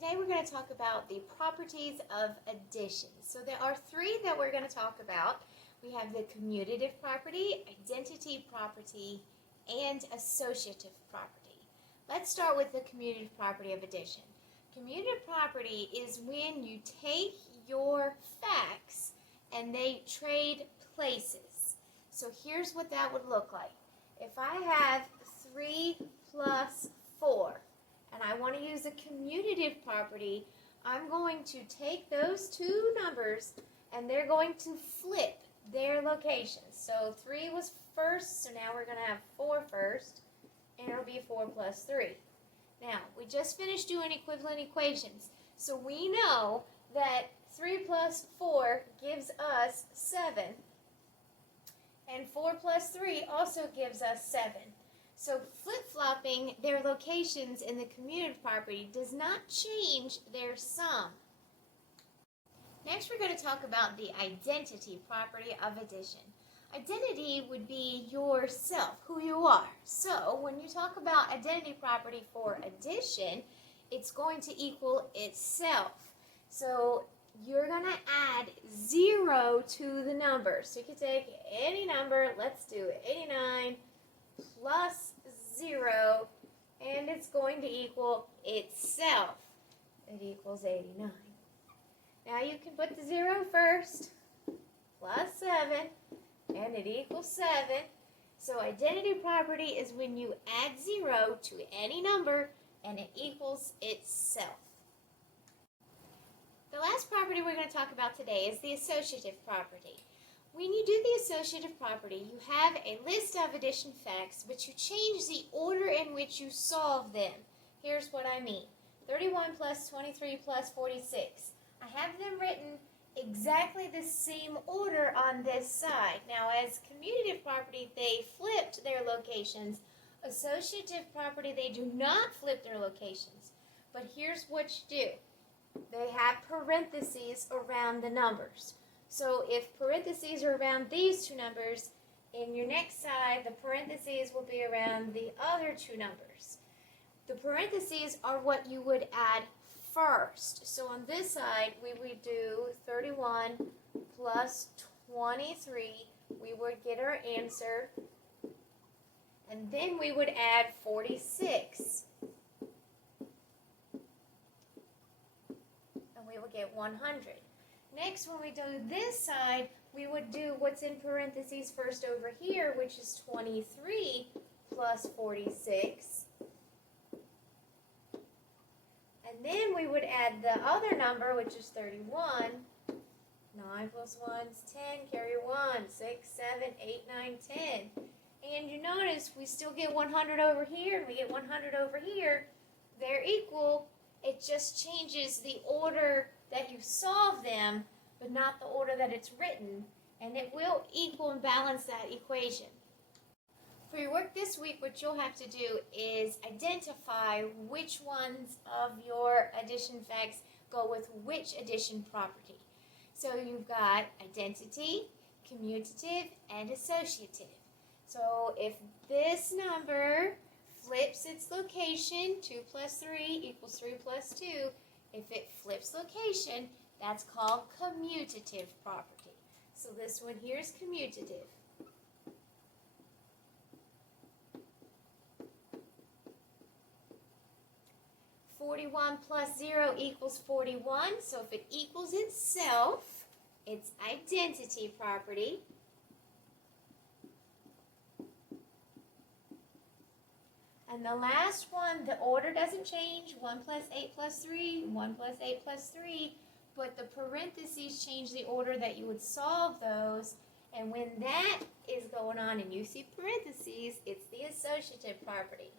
Today we're going to talk about the properties of addition. So there are three that we're going to talk about. We have the commutative property, identity property, and associative property. Let's start with the commutative property of addition. Commutative property is when you take your facts and they trade places. So here's what that would look like. If I have 3 plus 4, and I want to use a commutative property, I'm going to take those two numbers and they're going to flip their locations. So 3 was first, so now we're going to have 4 first, and it'll be 4 plus 3. Now, we just finished doing equivalent equations, so we know that 3 plus 4 gives us 7, and 4 plus 3 also gives us 7. So flip-flopping their locations in the commutative property does not change their sum. Next, we're going to talk about the identity property of addition. Identity would be yourself, who you are. So when you talk about identity property for addition, it's going to equal itself. So you're going to add 0 to the number. So you can take any number, let's do 89 plus 0, and it's going to equal itself. It equals 89. Now you can put the 0 first, plus 7, and it equals 7. So identity property is when you add 0 to any number, and it equals itself. The last property we're going to talk about today is the associative property. When you do the associative property, you have a list of addition facts, but you change the order in which you solve them. Here's what I mean. 31 plus 23 plus 46. I have them written exactly the same order on this side. Now, as commutative property, they flipped their locations. Associative property, they do not flip their locations. But here's what you do. They have parentheses around the numbers. So if parentheses are around these two numbers, in your next side, the parentheses will be around the other two numbers. The parentheses are what you would add first. So on this side, we would do 31 plus 23. We would get our answer. And then we would add 46. And we would get 100. Next, when we do this side, we would do what's in parentheses first over here, which is 23 plus 46. And then we would add the other number, which is 31. 9 plus 1 is 10, carry 1, 6, 7, 8, 9, 10. And you notice we still get 100 over here, and we get 100 over here. They're equal. It just changes the order that you solve them, but not the order that it's written, and it will equal and balance that equation. For your work this week, what you'll have to do is identify which ones of your addition facts go with which addition property. So you've got identity, commutative, and associative. So if this number flips its location, 2 plus 3 equals 3 plus 2, if it flips location, that's called commutative property. So this one here is commutative. (41 plus 0 equals 41). So if it equals itself, it's identity property. And the last one, the order doesn't change. 1 plus 8 plus 3, 1 plus 8 plus 3. But the parentheses change the order that you would solve those. And when that is going on and you see parentheses, it's the associative property.